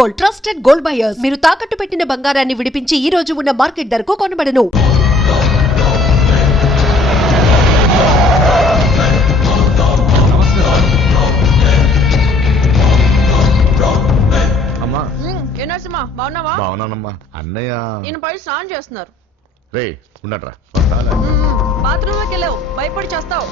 Gold, trusted gold buyers. మీరు తాకట్టు పెట్టిన బంగారాన్ని విడిపించి ఈ రోజు ఉన్న మార్కెట్ ధరకు కొనబడను. అమ్మా ఏ నరసింహ బాగున్నావా? బాగున్నానమ్మా. అన్నయ్య ఈయన పై స్నానం చేస్తున్నారు. రే ఉండట్రా. బాత్రూమ్ లోకి వెళ్ళావు, భయపడి చేస్తావు.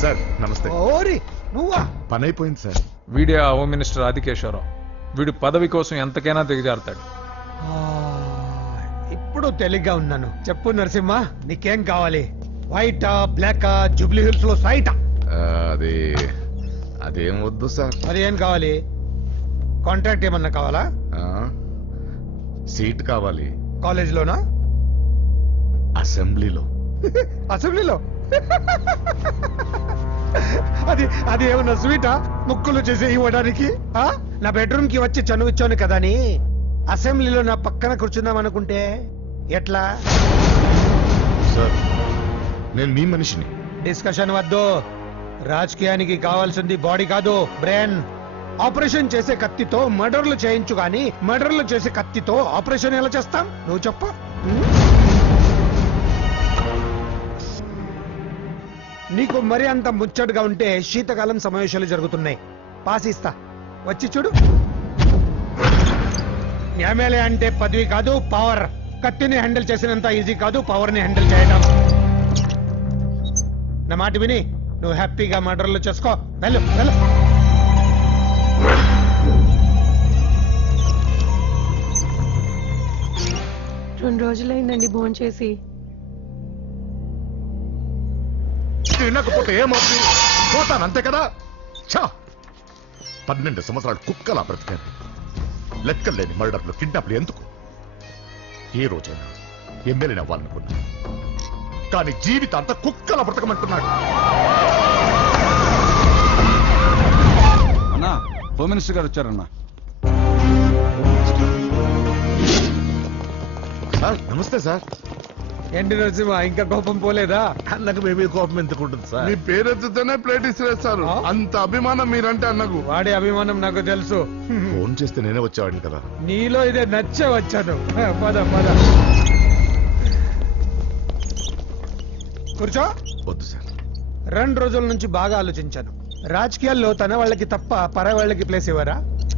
సార్ నమస్తే. ఓరి నువ్వా? పని అయిపోయింది సార్. వీడే ఆ హోమ్ మినిస్టర్ ఆదికేశ్వరరావు. వీడు పదవి కోసం ఎంతకైనా దిగజారుతాడు. ఇప్పుడు తెలిగ్గా ఉన్నాను. చెప్పు నరసింహ, నీకేం కావాలి? వైటా, బ్లాకా, జూబ్లీ హిల్స్ లో సైటా? అది అదేం వద్దు సార్. మరి ఏం కావాలి? కాంట్రాక్ట్ ఏమన్నా కావాలా? సీట్ కావాలి. కాలేజ్ లోనా? అసెంబ్లీలో. అసెంబ్లీలో? అది అది ఏమన్నా స్వీటా? ముక్కులు చేసి ఇవ్వడానికి? నా బెడ్రూమ్ కి వచ్చి చనువిచ్చాను కదా అని అసెంబ్లీలో నా పక్కన కూర్చుందాం అనుకుంటే ఎట్లా? సార్ నేను మీ మనిషిని. డిస్కషన్ వద్దు. రాజకీయానికి కావాల్సింది బాడీ కాదు, బ్రెయిన్. ఆపరేషన్ చేసే కత్తితో మర్డర్లు చేయించు గాని మర్డర్లు చేసే కత్తితో ఆపరేషన్ ఎలా చేస్తాం? నువ్వు చెప్పు. నీకు మరి అంత ముచ్చటగా ఉంటే శీతకాలం సమావేశాలు జరుగుతున్నాయి. పాస్ ఇస్తా, వచ్చి చూడు. ఎమ్మెల్యే అంటే పదవి కాదు, పవర్. కత్తిని హ్యాండిల్ చేసినంత ఈజీ కాదు పవర్ ని హ్యాండిల్ చేయడం. నా మాట విని నువ్వు హ్యాపీగా మర్డర్లు చేసుకో. వెళ్ళు వెళ్ళు. 2 రోజులైందండి భోంచేసి. తినకపోతే ఏమవుతుంది? పోతాను అంతే కదా. 12 సంవత్సరాలు కుక్కలా బ్రతికాను. లెక్కలేని మర్డర్లు, కిడ్నాప్లు ఎందుకు? ఏ రోజైనా ఎమ్మెల్యేని అవ్వాలనుకున్నా, కానీ జీవితాంతా కుక్కలా బ్రతకమంటున్నాడు. అన్నా, హోమ్ మినిస్టర్ గారు వచ్చారన్నా. సార్ నమస్తే సార్. ఏంటి నరసింహ, ఇంకా కోపం పోలేదా? అన్నకు మేమే కోపం ఎందుకుంటుంది సార్? మీ పేరెత్తుతోనే ప్లేట్ ఇసిరేస్తారు. అంత అభిమానం మీరంటే అన్నకు. వాడి అభిమానం నాకు తెలుసు. ఫోన్ చేస్తే నేనే వచ్చేవాడిని కదా. నీలో ఇదే నచ్చే వచ్చాను. పద పద కూర్చో. వద్దు సార్. 2 రోజుల నుంచి బాగా ఆలోచించాను. రాజకీయాల్లో తన వాళ్ళకి తప్ప పర వాళ్ళకి ప్లేస్ ఇవ్వరా?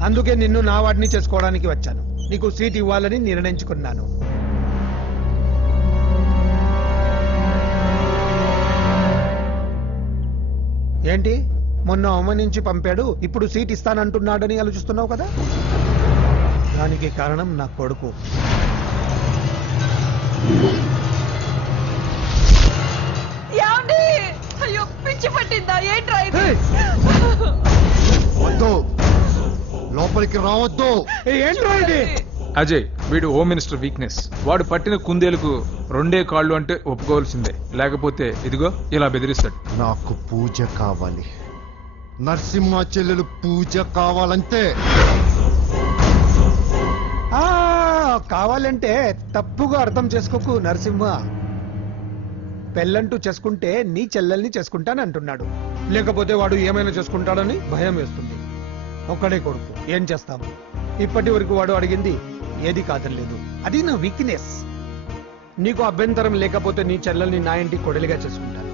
అందుకే నిన్ను నా వాడిని చేసుకోవడానికి వచ్చాను. నీకు సీట్ ఇవ్వాలని నిర్ణయించుకున్నాను. ఏంటి, మొన్న అవమానించి పంపాడు, ఇప్పుడు సీట్ ఇస్తానంటున్నాడని ఆలోచిస్తున్నావు కదా? దానికి కారణం నా కొడుకు. అయ్యో పిచ్చి పట్టిందా? ఏంట్రా ఇది? వద్దు, లోపలికి రావద్దు. ఏంట్రా ఇది? అజయ్, వీడు హోమ్ మినిస్టర్ వీక్నెస్. వాడు పట్టిన కుందేలకు 2 కాళ్ళు అంటే ఒప్పుకోవాల్సిందే, లేకపోతే ఇదిగో ఇలా బెదిరిస్తాడు. నాకు పూజ కావాలి. నరసింహ చెల్లెలు పూజ కావాలంటే కావాలంటే తప్పుగా అర్థం చేసుకోకు నరసింహ. పెళ్ళంటూ చేసుకుంటే నీ చెల్లెల్ని చేసుకుంటానంటున్నాడు. లేకపోతే వాడు ఏమైనా చేసుకుంటాడని భయం వేస్తుంది. ఒక్కడే కొడుకు, ఏం చేస్తాము? ఇప్పటి వరకు వాడు అడిగింది ఏది కాదనలేదు. అది నా వీక్నెస్. నీకు అభ్యంతరం లేకపోతే నీ చెల్లెల్ని నా ఇంటి కొడలిగా చేసుకుంటాను.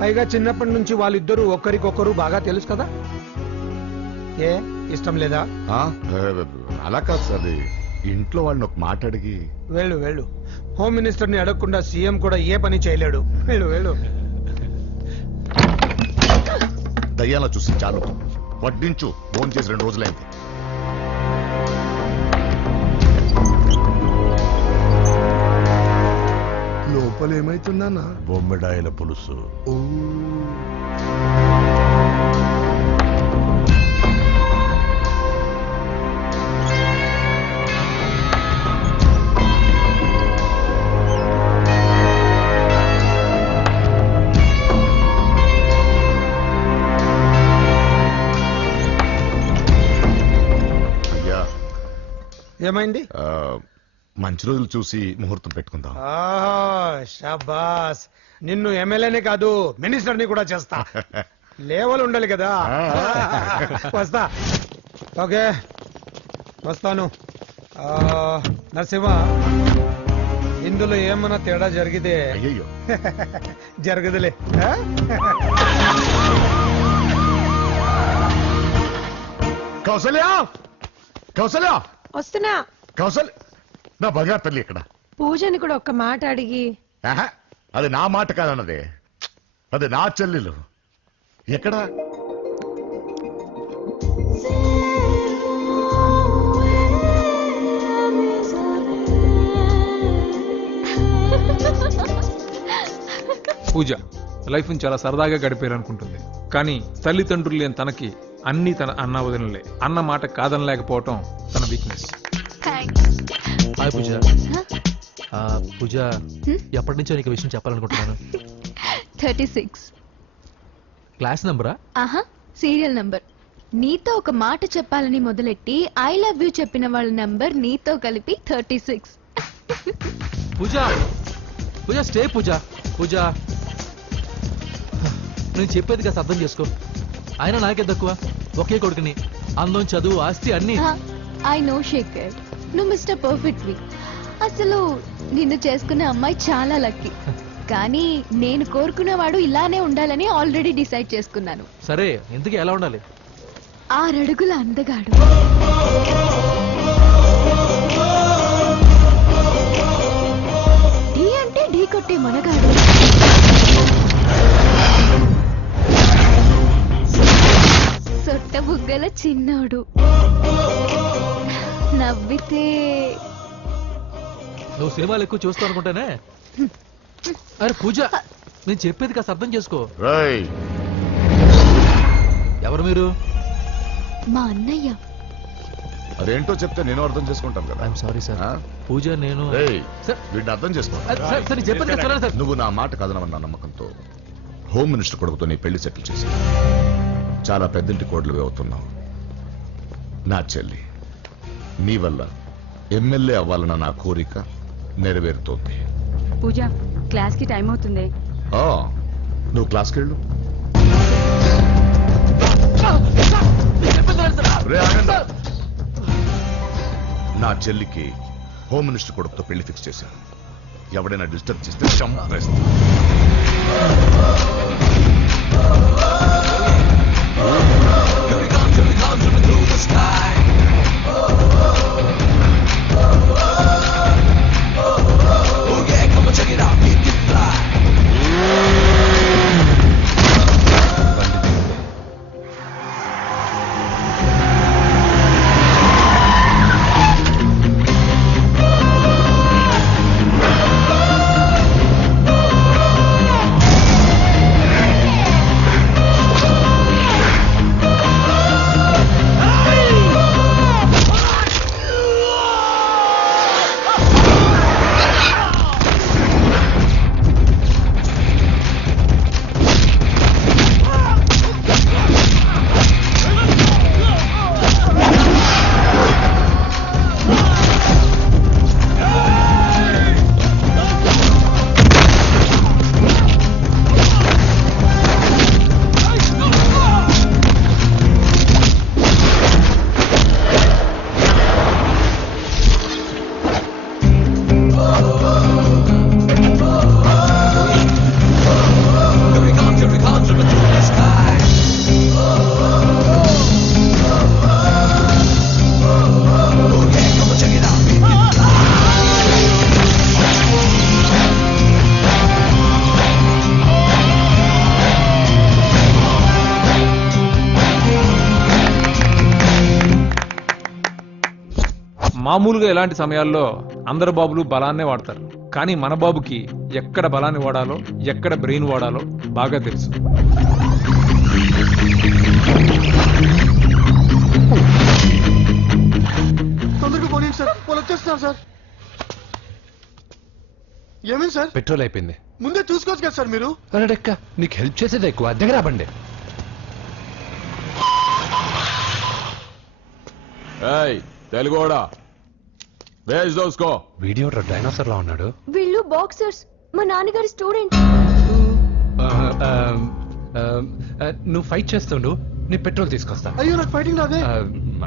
పైగా చిన్నప్పటి నుంచి వాళ్ళిద్దరూ ఒకరికొకరు బాగా తెలుసు కదా. ఏ ఇష్టం లేదా? అలా కాదు సార్. ఇంట్లో వాళ్ళని ఒక మాట అడిగి. వెళ్ళు వెళ్ళు. హోమ్ మినిస్టర్ ని అడగకుండా సీఎం కూడా ఏ పని చేయలేడు. వెళ్ళు వెళ్ళు. దయ్యాలా చూసి చాలు. వడ్డించు. ఫోన్ చేసి 2 రోజులైంది. లోపల ఏమైతుందన్నా? బొమ్మిడాయల పులుసు. ఏమైంది? మంచి రోజులు చూసి ముహూర్తం పెట్టుకుందాం. షాబాస్, నిన్ను ఎమ్మెల్యేనే కాదు మినిస్టర్ని కూడా చేస్తా. లేవల్ ఉండాలి కదా. వస్తా. ఓకే వస్తాను. నరసింహ, ఇందులో ఏమన్నా తేడా జరిగితే అయ్యయ్యో జరగదులే. కౌసల్య, కౌసల్య, వస్తున్నా. కౌసల్య, నా బంగారు తల్లి ఇక్కడ. పూజని కూడా ఒక్క మాట అడిగి. ఆహా, అది నా మాట కాదన్నదే, అది నా చెల్లెలు. ఎక్కడ? పూజ లైఫ్ని చాలా సరదాగా గడిపారనుకుంటుంది, కానీ తల్లిదండ్రులు లేని తనకి అన్ని తన అన్న వదినలే. అన్న మాట కాదనలేకపోవటం తన వీక్నెస్. హాయ్ పూజ. పూజ, ఎప్పటి నుంచో నీకు విషయం చెప్పాలనుకుంటున్నాను. 36 క్లాస్ నంబరా? ఆహా, సీరియల్ నంబర్. నీతో ఒక మాట చెప్పాలని మొదలెట్టి ఐ లవ్ యూ చెప్పిన వాళ్ళ నంబర్ నీతో కలిపి 36. పూజ, పూజ స్టే. పూజ, పూజ నేను చెప్పేది కాస్త అర్థం చేసుకో. ఆయన నాకే తక్కువ, ఒకే కొడుకుని, అందం, చదువు, ఆస్తి అన్ని. ఐ నో శేఖర్, నువ్వు మిస్టర్ పర్ఫెక్ట్ వి. అసలు నిన్ను చేసుకున్న అమ్మాయి చాలా లక్కీ. కానీ నేను కోరుకున్నవాడు ఇలానే ఉండాలని ఆల్రెడీ డిసైడ్ చేసుకున్నాను. సరే, ఎందుకు ఎలా ఉండాలి? 6 అడుగుల అందగాడు, ఢీ అంటే ఢీ కొట్టే మనగాడు, సొట్ట బుగ్గల చిన్నోడు, నవ్వితే. నువ్వు సినిమాలు ఎక్కువ చూస్తావు అనుకుంటానే. అరే పూజ, నేను చెప్పేది కాస్త అర్థం చేసుకో. రేయ్, ఎవరు మీరు? మా అన్నయ్య. అదేంటో చెప్తే నేను అర్థం చేసుకుంటాను కదా. I'm sorry sir. ఆ? పూజ నేను. రేయ్, సార్, వీడిని అర్థం చేసుకో. సార్, సార్, నేను చెప్పేది కాస్త వినండి సార్. నువ్వు నా మాట కాదనవన్న నమ్మకంతో హోమ్ మినిస్టర్ కొడుకుతో నీ పెళ్లి సెటిల్ చేసి చాలా పెద్దింటి కోడలు అవుతున్నావు. నా చెల్లి, నీ వల్ల ఎమ్మెల్యే అవ్వాలన్న నా కోరిక నెరవేరుతోంది. పూజ, క్లాస్ కి టైం అవుతుంది. నువ్వు క్లాస్కి వెళ్ళు. రే, ఆగండి. నా చెల్లికి హోమ్ మినిస్టర్ కొడుకుతో పెళ్లి ఫిక్స్ చేశాను. ఎవడైనా డిస్టర్బ్ చేస్తే చంపేస్తా. మామూలుగా ఇలాంటి సమయాల్లో అందరు బాబులు బలాన్నే వాడతారు, కానీ మన బాబుకి ఎక్కడ బలాన్ని వాడాలో, ఎక్కడ బ్రెయిన్ వాడాలో బాగా తెలుసు. తొందరగా పోనీ సార్, వాళ్ళు వచ్చేస్తున్నారు సార్. ఏమేం సార్? పెట్రోల్ అయిపోయింది. ముందే చూసుకోవచ్చు కదా సార్ మీరు. అరెక్క, నీకు హెల్ప్ చేసేది ఎక్కువ, దగ్గర బండి. తెలుగోడా, भेज दो उसको. వీడియో డైనోసర్ లా ఉన్నాడు. వీళ్ళు బాక్సర్స్, మా నాన్నగారి స్టూడెంట్. నువ్వు ఫైట్ చేస్తుండు, నీ పెట్రోల్ తీసుకొస్తా. అయ్యో నాకు ఫైటింగ్ రాదే.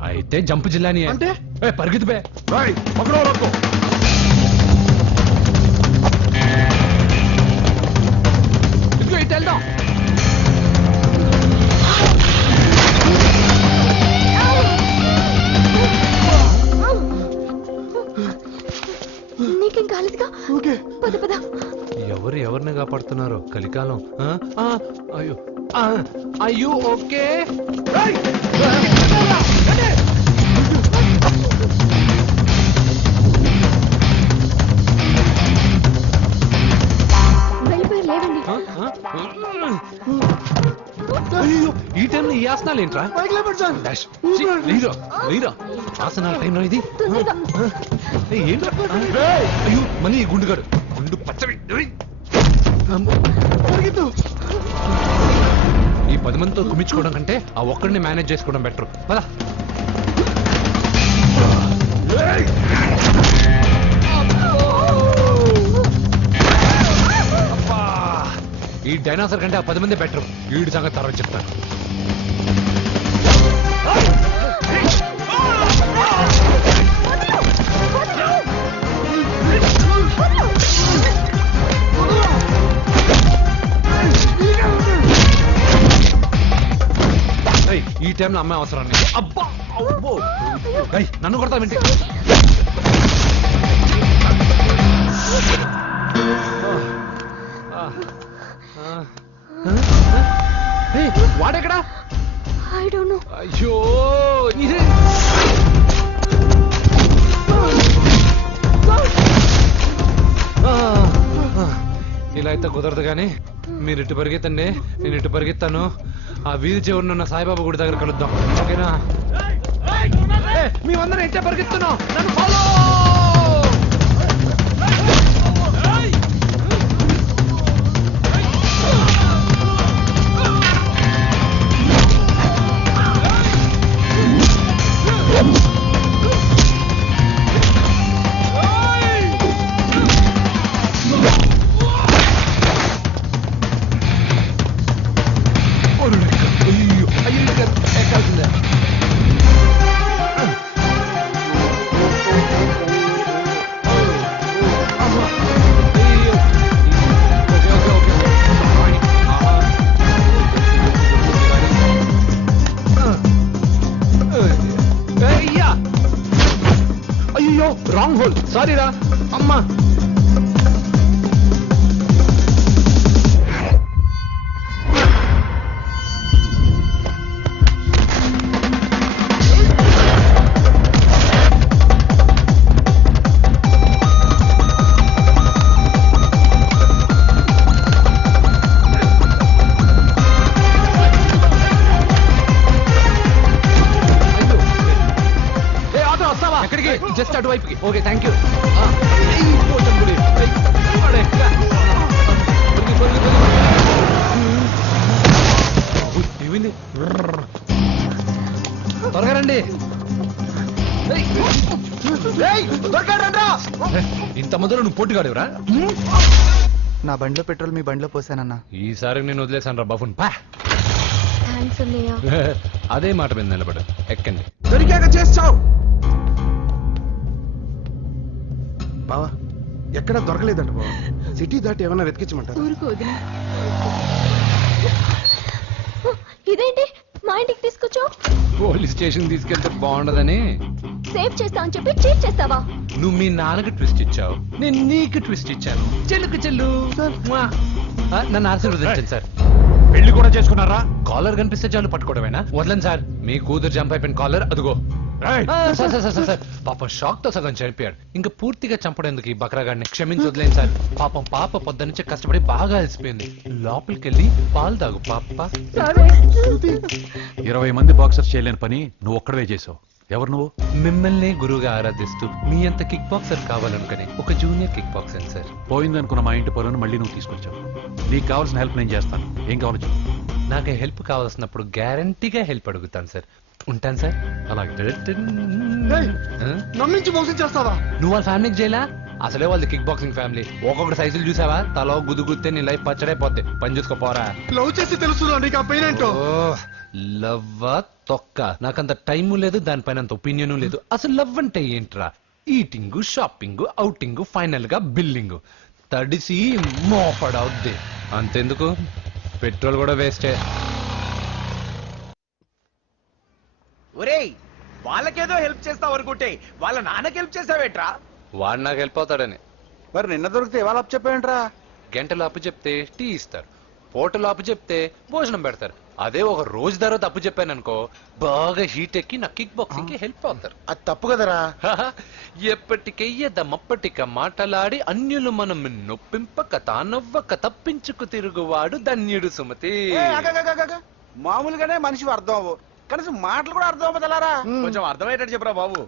అయితే జంప్ జిల్లాని అంటే? పరిగెత్తు బే. Right, पकड़ो रखो. ఇదిగో ఇటు వెళ్దాం. నీకేం కాలేదుగా? ఓకే. పద పద. ఎవరు ఎవరిని కాపాడుతున్నారు కలికాలం? అయ్యో అయ్యో ఓకే. వెళ్ళిపోయారు, లేవండి. అయ్యో ఈ టైంలో ఈ ఆసనాలు ఏంట్రా? పైకి లేపండి సార్. డాష్. ఛీ, లేదురా, లేదురా. ఆసనాల టైంలో ఇది తొందరగా. ఏంట్రా? అయ్యో మనీ ఈ గుండుగాడు గుండు పచ్చవి. పరిగెత్తు. ఈ 10 మందితో కుమ్మించుకోవడం కంటే ఆ ఒక్కడిని మేనేజ్ చేసుకోవడం బెటర్. పదా. ఈ డైనాసర్ కంటే ఆ 10 మంది బెటర్. వీడి సంగతి తర్వాత చెప్తాను. ఏయ్, ఈ టైంలో అమ్మాయి అవసరం నీకు. అబ్బా అబ్బో. ఏయ్, నన్ను కొడతావేంటి? ఏయ్, వాడెక్కడా? I don't know. అయ్యో ఇదే. ఇలా అయితే కుదరదు కానీ మీరు ఇటు పరిగెత్తండి, నేను ఇటు పరిగెత్తాను. ఆ వీధి చివరిన ఉన్న సాయిబాబా గుడి దగ్గర కలుద్దాం, ఓకేనా? మేమందరం ఇట్టే పరిగెత్తున్నాం, నన్ను ఫాలో. అయ్యో రాంగ్ హోల్, సారీ రా అమ్మా. ఎక్కడికి? జస్ట్ అటువైపుకి. Okay thank you. ఏమైంది? త్వరగా రండి. ఇంత మందిలో నువ్వు పోటీగాడేవరా? నా బండిలో పెట్రోల్ మీ బండిలో పోసానన్నా. ఈసారి నేను వదిలేసాను రా బాబున్. పా. థ్యాంక్స్ అన్నయ్య. అదే మాట మీద నిలబడు. ఎక్కండి. దొరికాక చేస్తావు బావా. ఎక్కడ దొరకలేదంట బావా. సిటీ దాటి ఏమన్నా వెతికించమంటారా? ఊరుకు వదిన. ఇదేంటి మా ఇంటికి తీసుకొచ్చావు? పోలీస్ స్టేషన్ తీసుకెళ్తే బాగుండదని. సేవ్ చేస్తా అని చెప్పి చీట్ చేస్తావా? నువ్వు మీ నాన్నకి ట్విస్ట్ ఇచ్చావు, నేను నీకు ట్విస్ట్ ఇచ్చాను. చెల్లుకు చెల్లు. నన్ను ఆశీర్వదించండి సార్. పెళ్లి కూడా చేసుకున్నారా? కాలర్ కనిపిస్తే చాలు పట్టుకోవడమేనా? వదలండి సార్. మీ కూతురు జంప్ అయిపోయిన కాలర్ అదిగో. సార్ సార్ సార్ సార్, పాపం షాక్ తో సగం చనిపోయాడు. ఇంకా పూర్తిగా చంపడేందుకు ఈ బక్రాగాడిని క్షమించి వదిలేండి సార్. పాపం పాప పొద్దున్నుంచి కష్టపడి బాగా అలసిపోయింది. లోపలికి వెళ్ళి పాలు తాగు పాప. 20 మంది బాక్సర్స్ చేయలేని పని నువ్వు ఒక్కడవే చేసావు. ఎవరు నువ్వు? మిమ్మల్ని గురువుగా ఆరాధిస్తూ మీ అంత కిక్ బాక్సర్ కావాలనుకుని ఒక జూనియర్ కిక్ బాక్సర్ సార్. పోయిందనుకున్న మా ఇంటి పొలను మళ్ళీ నువ్వు తీసుకొచ్చావు. నీకు కావాల్సిన హెల్ప్ నేను చేస్తాను. ఏం కావాలో చెప్పు. నాకు హెల్ప్ కావాల్సినప్పుడు గ్యారంటీగా హెల్ప్ అడుగుతాను సార్. ఉంటాను సార్. అలాగే. నమ్మించి మోసం చేస్తావా? నువ్వు వాళ్ళ ఫ్యామిలీకి చేయలా? అసలే వాళ్ళది కిక్ బాక్సింగ్ ఫ్యామిలీ. ఒక్కొక్కటి సైజులు చూసావా? తల గుద్దు గుద్దే నీ లైఫ్ పచ్చడైపోద్ది. పని చూసుకోపోరా. లవ్ చేసి తెలుస్తుందా నీకు ఆ పెయిన్ ఏంటో? లవ్ తొక్క. నాకంత టైము లేదు, దానిపైన అంత ఒపీనియన్ లేదు. అసలు లవ్ అంటే ఏంట్రా? ఈటింగ్, షాపింగ్, అవుటింగ్, ఫైనల్ గా బిల్డింగ్. తడిసి మోపడవుద్ది. అంతెందుకు, పెట్రోల్ కూడా వేస్టే. ఒరేయ్, వాళ్ళకేదో హెల్ప్ చేస్తావు అనుకుంటే వాళ్ళ నాన్నకి హెల్ప్ చేసావేట్రా? వాడు నాకు హెల్ప్ అవుతాడని. మరి నిన్న దొరికితే ఇవాళ అప్పు చెప్పేంట్రా? గంటలు అప్పు చెప్తే టీ ఇస్తారు, పూటలు అప్పు చెప్తే భోజనం పెడతారు. అదే ఒక రోజు తర్వాత అప్పు చెప్పాను అనుకో, బాగా హీట్ ఎక్కి నా కిక్ బాక్సింగ్ కి హెల్ప్ అవుతారు. అది తప్పు కదరా. ఎప్పటికెయ్యదమప్పటిక మాటలాడి అన్యులు మనం నొప్పింపక తానవ్వక తప్పించుకు తిరుగువాడు ధన్యుడు సుమతి. మామూలుగానే మనిషి అర్థం అవ్వు, కనీసం మాటలు కూడా అర్థం అవ్వదలారా? కొంచెం అర్థమయ్యేటట్టు చెప్పరా బాబు.